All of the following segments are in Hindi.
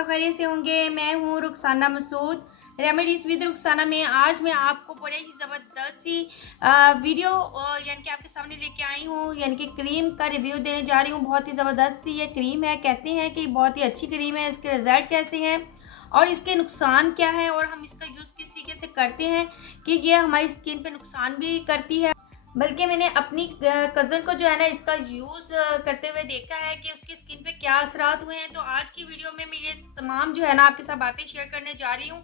सब खैरियत से होंगे। मैं हूँ रुखसाना मसूद, रेमेडीज विद रुखसाना में। आज मैं आपको बड़े ही ज़बरदस्त सी वीडियो यानी कि आपके सामने लेके आई हूँ, यानी कि क्रीम का रिव्यू देने जा रही हूँ। बहुत ही ज़बरदस्त सी ये क्रीम है, कहते हैं कि बहुत ही अच्छी क्रीम है। इसके रिज़ल्ट कैसे हैं और इसके नुकसान क्या है और हम इसका यूज़ किस तरीके से करते हैं कि ये हमारी स्किन पे नुकसान भी करती है। बल्कि मैंने अपनी कज़न को जो है ना इसका यूज़ करते हुए देखा है कि उसकी स्किन पे क्या असरात हुए हैं। तो आज की वीडियो में मैं ये तमाम जो है ना आपके साथ बातें शेयर करने जा रही हूँ।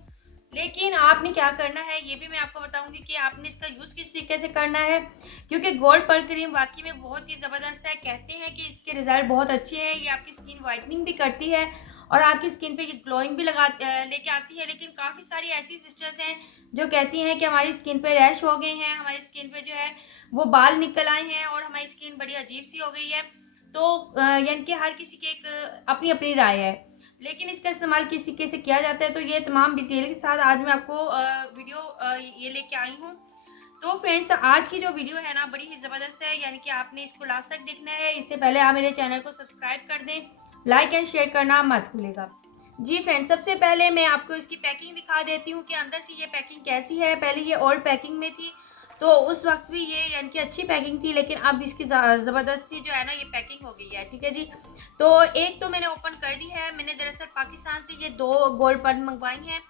लेकिन आपने क्या करना है ये भी मैं आपको बताऊंगी कि आपने इसका यूज़ किस तरीके से करना है, क्योंकि गोल्ड पर्ल क्रीम वाकई में बहुत ही ज़बरदस्त है। कहते हैं कि इसके रिजल्ट बहुत अच्छे हैं, ये आपकी स्किन वाइटनिंग भी करती है और आपकी स्किन पे ये ग्लोइंग भी लेके आती है। लेकिन काफ़ी सारी ऐसी सिस्टर्स हैं जो कहती हैं कि हमारी स्किन पे रैश हो गए हैं, हमारी स्किन पे जो है वो बाल निकल आए हैं और हमारी स्किन बड़ी अजीब सी हो गई है। तो यानी कि हर किसी की एक अपनी अपनी राय है, लेकिन इसका इस्तेमाल किस तरीके से किया जाता है तो ये तमाम डिटेल के साथ आज मैं आपको वीडियो ये लेके आई हूँ। तो फ्रेंड्स, आज की जो वीडियो है ना बड़ी ही ज़बरदस्त है, यानी कि आपने इसको लास्ट तक देखना है। इससे पहले आप मेरे चैनल को सब्सक्राइब कर दें, लाइक एंड शेयर करना मत भूलिएगा। जी फ्रेंड्स, सबसे पहले मैं आपको इसकी पैकिंग दिखा देती हूँ कि अंदर से ये पैकिंग कैसी है। पहले ये ओल्ड पैकिंग में थी, तो उस वक्त भी ये यानी कि अच्छी पैकिंग थी, लेकिन अब इसकी ज़बरदस्त सी जो है ना ये पैकिंग हो गई है। ठीक है जी। तो एक तो मैंने ओपन कर दी है। मैंने दरअसल पाकिस्तान से ये 2 गोल्ड पर्ल मंगवाई हैं।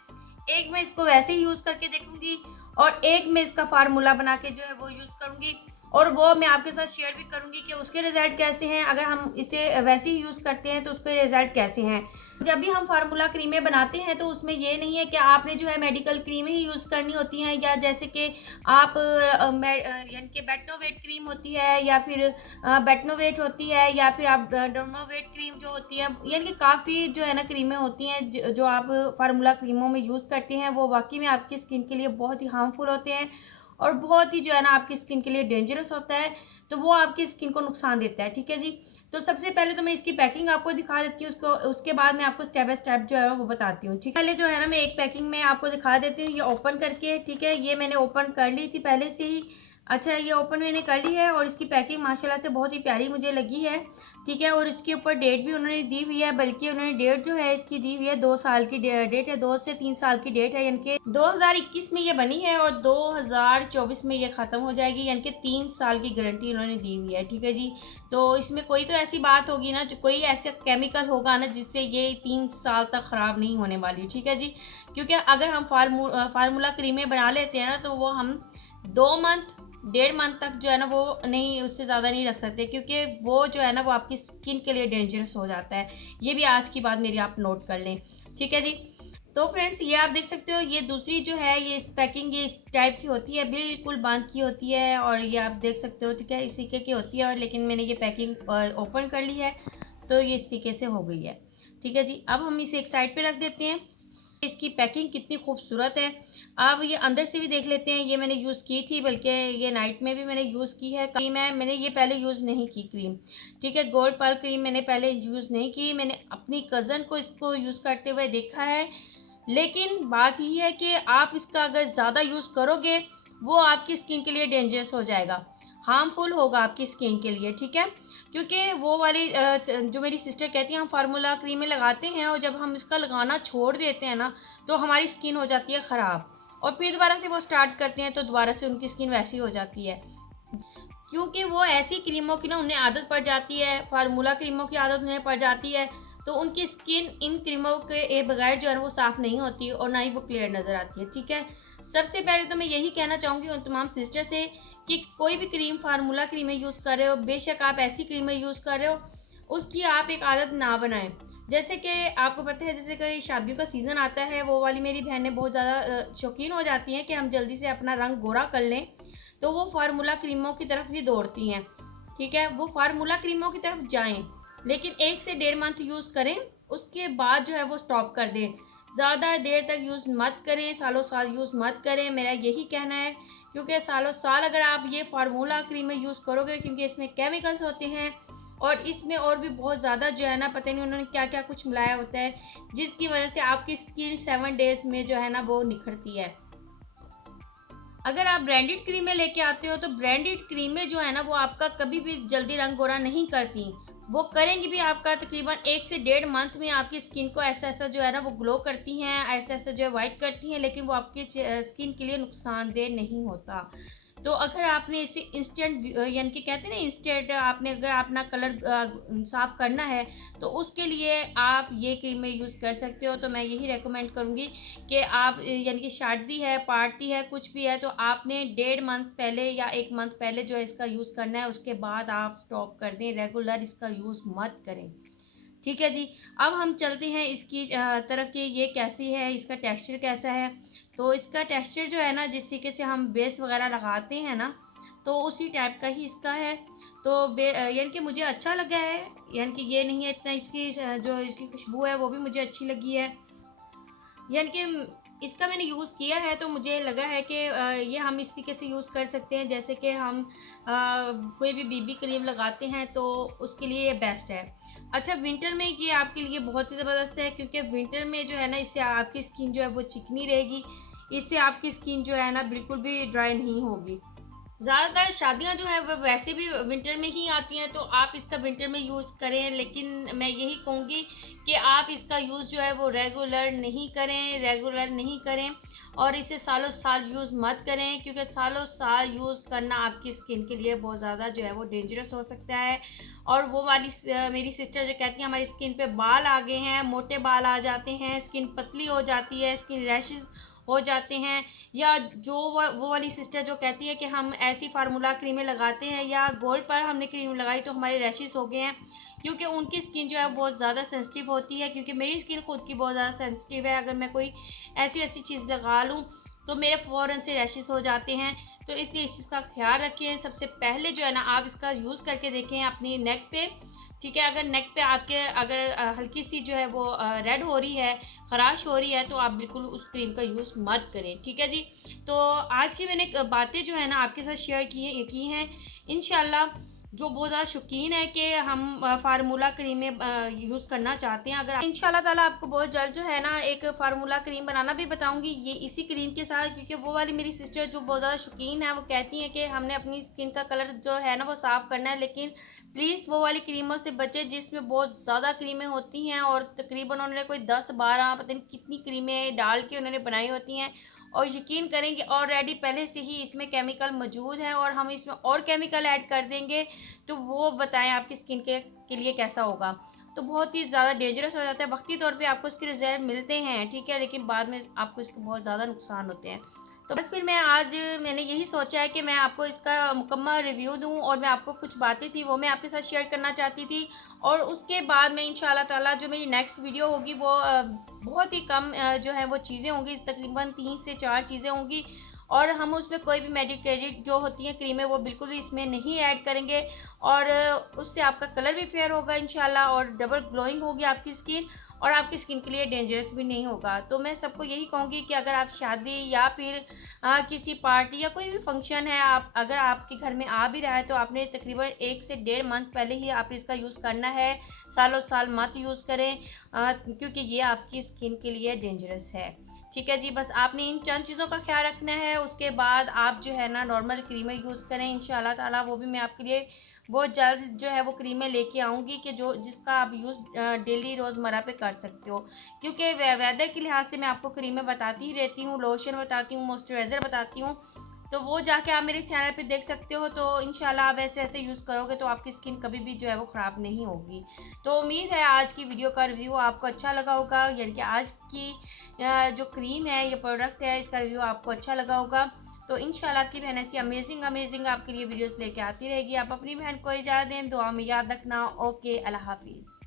एक मैं इसको वैसे ही यूज़ करके देखूंगी और एक मैं इसका फार्मूला बना के जो है वो यूज़ करूंगी, और वो मैं आपके साथ शेयर भी करूंगी कि उसके रिजल्ट कैसे हैं। अगर हम इसे वैसे ही यूज़ करते हैं तो उसके रिजल्ट कैसे हैं। जब भी हम फार्मूला क्रीमें बनाते हैं तो उसमें ये नहीं है कि आपने जो है मेडिकल क्रीमें ही यूज़ करनी होती हैं, या जैसे कि आप यानी कि बेटनोवेट क्रीम होती है या फिर बेटनोवेट होती है या फिर आप डर्मावेट क्रीम जो होती है, यानी कि काफ़ी जो है ना क्रीमें होती हैं जो आप फार्मूला क्रीमों में यूज़ करते हैं, वो वाकई में आपकी स्किन के लिए बहुत ही हार्मफुल होते हैं और बहुत ही जो है ना आपकी स्किन के लिए डेंजरस होता है। तो वो आपकी स्किन को नुकसान देता है। ठीक है जी। तो सबसे पहले तो मैं इसकी पैकिंग आपको दिखा देती हूँ, उसको उसके बाद मैं आपको स्टेप बाय स्टेप जो है वो बताती हूँ। ठीक है, पहले जो है ना मैं एक पैकिंग में आपको दिखा देती हूँ ये ओपन करके। ठीक है, ये मैंने ओपन कर ली थी पहले से ही। अच्छा, ये ओपन मैंने कर ली है और इसकी पैकिंग माशाल्लाह से बहुत ही प्यारी मुझे लगी है। ठीक है, और इसके ऊपर डेट भी उन्होंने दी हुई है, बल्कि उन्होंने डेट जो है इसकी दी हुई है 2 साल की डेट है, 2 से 3 साल की डेट है। यानी कि 2021 में ये बनी है और 2024 में ये ख़त्म हो जाएगी, यानी कि 3 साल की गारंटी उन्होंने दी हुई है। ठीक है जी। तो इसमें कोई तो ऐसी बात होगी ना, जो कोई ऐसा केमिकल होगा ना जिससे ये 3 साल तक ख़राब नहीं होने वाली। ठीक है जी। क्योंकि अगर हम फार्मूला क्रीमें बना लेते हैं ना तो वो हम 2 मंथ 1.5 मंथ तक जो है ना वो नहीं, उससे ज़्यादा नहीं रख सकते, क्योंकि वो जो है ना वो आपकी स्किन के लिए डेंजरस हो जाता है। ये भी आज की बात मेरी आप नोट कर लें। ठीक है जी। तो फ्रेंड्स, ये आप देख सकते हो, ये दूसरी जो है ये पैकिंग ये इस टाइप की होती है, बिल्कुल बंद की होती है, और ये आप देख सकते हो। ठीक है, इस तरीके की होती है, और लेकिन मैंने ये पैकिंग ओपन कर ली है तो ये इस तरीके से हो गई है। ठीक है जी। अब हम इसे एक साइड पे रख देते हैं। इसकी पैकिंग कितनी खूबसूरत है। अब ये अंदर से भी देख लेते हैं। ये मैंने यूज़ की थी, बल्कि ये नाइट में भी मैंने यूज़ की है क्रीम है। मैंने ये पहले यूज़ नहीं की क्रीम। ठीक है, गोल्ड पर्ल क्रीम मैंने पहले यूज़ नहीं की। मैंने अपनी कज़न को इसको यूज़ करते हुए देखा है, लेकिन बात यही है कि आप इसका अगर ज़्यादा यूज़ करोगे वो आपकी स्किन के लिए डेंजरस हो जाएगा, हार्मफुल होगा आपकी स्किन के लिए। ठीक है, क्योंकि वो वाली जो मेरी सिस्टर कहती हैं हम फार्मूला क्रीमें लगाते हैं और जब हम इसका लगाना छोड़ देते हैं ना तो हमारी स्किन हो जाती है ख़राब, और फिर दोबारा से वो स्टार्ट करते हैं तो दोबारा से उनकी स्किन वैसी हो जाती है, क्योंकि वो ऐसी क्रीमों की ना उन्हें आदत पड़ जाती है, फार्मूला क्रीमों की आदत उन्हें पड़ जाती है। तो उनकी स्किन इन क्रीमों के बगैर जो है वो साफ़ नहीं होती और ना ही वो क्लियर नज़र आती है। ठीक है, सबसे पहले तो मैं यही कहना चाहूँगी उन तमाम सिस्टर से कि कोई भी क्रीम फार्मूला क्रीमें यूज़ कर रहे हो, बेशक आप ऐसी क्रीमें यूज़ कर रहे हो, उसकी आप एक आदत ना बनाएं। जैसे कि आपको पता है, जैसे कि शादियों का सीज़न आता है, वो वाली मेरी बहनें बहुत ज़्यादा शौकीन हो जाती हैं कि हम जल्दी से अपना रंग गोरा कर लें, तो वो फार्मूला क्रीमों की तरफ ही दौड़ती हैं। ठीक है, वो फार्मूला क्रीमों की तरफ जाएं, लेकिन 1 से 1.5 मंथ यूज़ करें, उसके बाद जो है वो स्टॉप कर दें। ज़्यादा देर तक यूज़ मत करें, सालों साल यूज़ मत करें, मेरा यही कहना है। क्योंकि सालों साल अगर आप ये फार्मूला क्रीमें यूज़ करोगे, क्योंकि इसमें केमिकल्स होते हैं और इसमें और भी बहुत ज़्यादा जो है ना पता नहीं उन्होंने क्या क्या कुछ मिलाया होता है, जिसकी वजह से आपकी स्किन 7 डेज़ में जो है ना वो निखरती है। अगर आप ब्रांडेड क्रीमें लेके आते हो तो ब्रांडेड क्रीमें जो है ना वो आपका कभी भी जल्दी रंग गोरा नहीं करती। वो करेंगी भी आपका तकरीबन 1 से 1.5 मंथ में आपकी स्किन को ऐसा-ऐसा जो है ना वो ग्लो करती हैं, ऐसा-ऐसा जो है वाइट करती हैं, लेकिन वो आपकी स्किन के लिए नुकसानदेह नहीं होता। तो अगर आपने इसे इंस्टेंट यानी कि कहते हैं ना इंस्टेंट आपने अगर अपना कलर साफ़ करना है, तो उसके लिए आप ये क्रीमें यूज़ कर सकते हो। तो मैं यही रिकमेंड करूँगी कि आप यानी कि शादी है, पार्टी है, कुछ भी है, तो आपने 1.5 मंथ पहले या 1 मंथ पहले जो है इसका यूज़ करना है, उसके बाद आप स्टॉप कर दें, रेगुलर इसका यूज़ मत करें। ठीक है जी। अब हम चलते हैं इसकी तरफ कि ये कैसी है, इसका टेक्सचर कैसा है। तो इसका टेक्सचर जो है ना जिस तरीके से हम बेस वगैरह लगाते हैं ना, तो उसी टाइप का ही इसका है। तो यानी कि मुझे अच्छा लगा है, यानी कि ये नहीं है इतना इसकी जो इसकी खुशबू है वो भी मुझे अच्छी लगी है। यानी कि इसका मैंने यूज़ किया है तो मुझे लगा है कि ये हम इस तरीके से यूज़ कर सकते हैं जैसे कि हम कोई भी बीबी क्रीम लगाते हैं तो उसके लिए ये बेस्ट है। अच्छा, विंटर में ये आपके लिए बहुत ही ज़बरदस्त है क्योंकि विंटर में जो है ना इससे आपकी स्किन जो है वो चिकनी रहेगी, इससे आपकी स्किन जो है ना बिल्कुल भी ड्राई नहीं होगी। ज़्यादातर शादियाँ जो हैं वो वैसे भी विंटर में ही आती हैं, तो आप इसका विंटर में यूज़ करें, लेकिन मैं यही कहूँगी कि आप इसका यूज़ जो है वो रेगुलर नहीं करें और इसे सालों साल यूज़ मत करें क्योंकि सालों साल यूज़ करना आपकी स्किन के लिए बहुत ज़्यादा जो है वो डेंजरस हो सकता है। और वो वाली मेरी सिस्टर जो कहती हैं हमारी स्किन पे बाल आ गए हैं, मोटे बाल आ जाते हैं, स्किन पतली हो जाती है, स्किन रैशेज़ हो जाते हैं, या जो वो वाली सिस्टर जो कहती है कि हम ऐसी फार्मूला क्रीमें लगाते हैं या गोल्ड पर हमने क्रीम लगाई तो हमारे रैशेस हो गए हैं, क्योंकि उनकी स्किन जो है बहुत ज़्यादा सेंसिटिव होती है। क्योंकि मेरी स्किन खुद की बहुत ज़्यादा सेंसिटिव है, अगर मैं कोई ऐसी ऐसी चीज़ लगा लूँ तो मेरे फ़ौरन से रैशेस हो जाते हैं। तो इसलिए इस चीज़ का ख्याल रखें। सबसे पहले जो है ना आप इसका यूज़ करके देखें अपनी नेक पे। ठीक है, अगर नेक पे आपके अगर हल्की सी जो है वो रेड हो रही है, ख़राश हो रही है, तो आप बिल्कुल उस क्रीम का यूज़ मत करें। ठीक है जी। तो आज की मैंने बातें जो है ना आपके साथ शेयर की हैं। इंशाल्लाह जो बहुत ज़्यादा शौकीन है कि हम फार्मूला क्रीमें यूज़ करना चाहते हैं, अगर इंशाल्लाह ताला आपको बहुत जल्द जो है ना एक फार्मूला क्रीम बनाना भी बताऊंगी ये इसी क्रीम के साथ, क्योंकि वो वाली मेरी सिस्टर जो बहुत ज़्यादा शौकीन है वो कहती हैं कि हमने अपनी स्किन का कलर जो है ना वो साफ़ करना है, लेकिन प्लीज़ वो वाली क्रीमों से बचें जिसमें बहुत ज़्यादा क्रीमें होती हैं और तकरीबन उन्होंने कोई 10-12 पता नहीं कितनी क्रीमें डाल के उन्होंने बनाई होती हैं। और यकीन करें कि ऑलरेडी पहले से ही इसमें केमिकल मौजूद है और हम इसमें और केमिकल ऐड कर देंगे तो वो बताएं आपकी स्किन के लिए कैसा होगा। तो बहुत ही ज़्यादा डेंजरस हो जाता है। वक्ती तौर पे आपको इसके रिजल्ट मिलते हैं, ठीक है, लेकिन बाद में आपको इसके बहुत ज़्यादा नुकसान होते हैं। तो बस फिर मैंने यही सोचा है कि मैं आपको इसका मुकम्मल रिव्यू दूं और मैं आपको कुछ बातें थी वो मैं आपके साथ शेयर करना चाहती थी। और उसके बाद में इंशाल्लाह ताला जो मेरी नेक्स्ट वीडियो होगी वो बहुत ही कम जो है वो चीज़ें होंगी, तकरीबन 3 से 4 चीज़ें होंगी और हम उसमें कोई भी मेडिकेटेड जो होती हैं क्रीमें वो बिल्कुल भी इसमें नहीं ऐड करेंगे। और उससे आपका कलर भी फेयर होगा इंशाल्लाह और डबल ग्लोइंग होगी आपकी स्किन और आपकी स्किन के लिए डेंजरस भी नहीं होगा। तो मैं सबको यही कहूँगी कि अगर आप शादी या फिर किसी पार्टी या कोई भी फंक्शन है, आप अगर आपके घर में आ भी रहा है तो आपने तकरीबन 1 से 1.5 मंथ पहले ही आप इसका यूज़ करना है। सालों साल मत यूज़ करें क्योंकि ये आपकी स्किन के लिए डेंजरस है। ठीक है जी, बस आपने इन चंद चीज़ों का ख्याल रखना है। उसके बाद आप जो है ना नॉर्मल क्रीमें यूज़ करें इंशाल्लाह ताला, वो भी मैं आपके लिए बहुत जल्द जो है वो क्रीमें लेके आऊँगी कि जो जिसका आप यूज़ डेली रोज़मर्रा पे कर सकते हो। क्योंकि वेदर के लिहाज से मैं आपको क्रीमें बताती ही रहती हूँ, लोशन बताती हूँ, मॉइस्चराइज़र बताती हूँ, तो वो जाके आप मेरे चैनल पे देख सकते हो। तो इंशाल्लाह आप वैसे ऐसे यूज़ करोगे तो आपकी स्किन कभी भी जो है वो ख़राब नहीं होगी। तो उम्मीद है आज की वीडियो का रिव्यू आपको अच्छा लगा होगा, यानी कि आज की जो क्रीम है, ये प्रोडक्ट है, इसका रिव्यू आपको अच्छा लगा होगा। तो इंशाल्लाह आपकी बहन ऐसी अमेजिंग आपके लिए वीडियोस लेके आती रहेगी। आप अपनी बहन को इजाज़त दें, दुआ में याद रखना। ओके, अल्लाह हाफिज़।